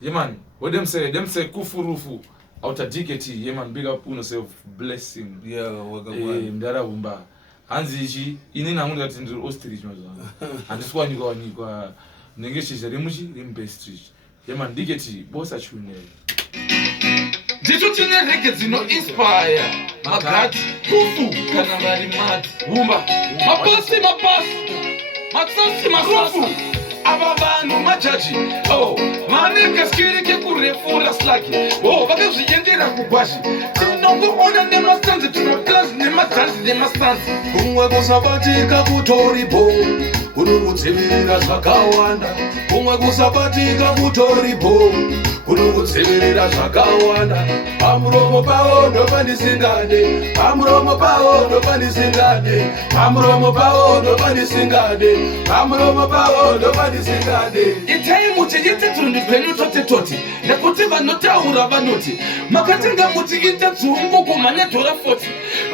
Yeah, man. What them say kufurufu. Outer diketi. Yeah, man. Big up uno self blessing. Yeah, wagabwan. Mdara wumba. Hanzi ishi. Ini na mungu ati ndiri ostrich mazo. Andiswa ni kwa nengeshi zarimushi rimbestrich. Yeah, man. Diketi. Bosa chune. Ndicho chine records no inspire. Magati. Kufu. Kanambari mad. Wumba. Mapasi. Matsasi masasa. Aba vanhu majaji manenge skirike kurefura slaki vakazviendera kugwashi tinongoona nemastanzi tunoklazi nematanzi nemastanzi kumwe kusabatika kutoripo kunokudzivirira zvakawanda kumwe kusabatika kutoripo kunokudzivirira zvakawanda pamuromo pavo ndopandisingade pamuromo pavo ndopandisingade pamuromo pavo ndopandisingade pamuromo pavo ndopandisingade itai muchiite tunhu dzenyu toti nekuti vanotaura vanoti makatenga muchiite dzungu kumhanedhora 40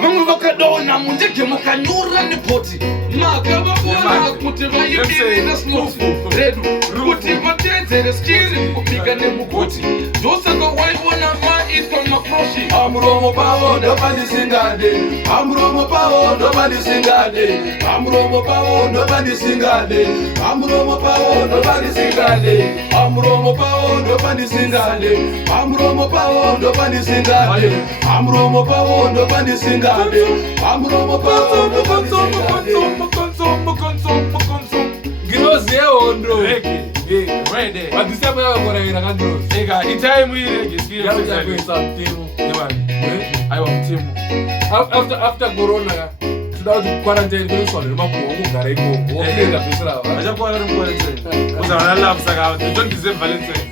vamwe vakadaona mundege mukanyura nepoti makavaona kuti vaibirira snoti redu kuti vateedzere skiri kupika nemugoti ndosaka waiona maiswa makroshi pamuromo pavo ndopandisingade pamuromo pavo ndopandisingade pamuromo pavo ndopandisingade pamuromo pavo ndopandisingade pamuromo pavo ndopandisingade pamuromo pavo ndopandisingade pamuromo pavo ndopandisingade pamuromo pavo ndopandisingade Girozi eondro Ready Wadisema yawe kwa ira kandirozi Ega itai mwirege Siyo kuisa mtimu Aiwa mtimu After corona tudawa quarantine kwa niswa nilima kugara ikongo Wakienda pisira Aja kwa nilima quarantine Kuza wana love saka Don't deserve Valentine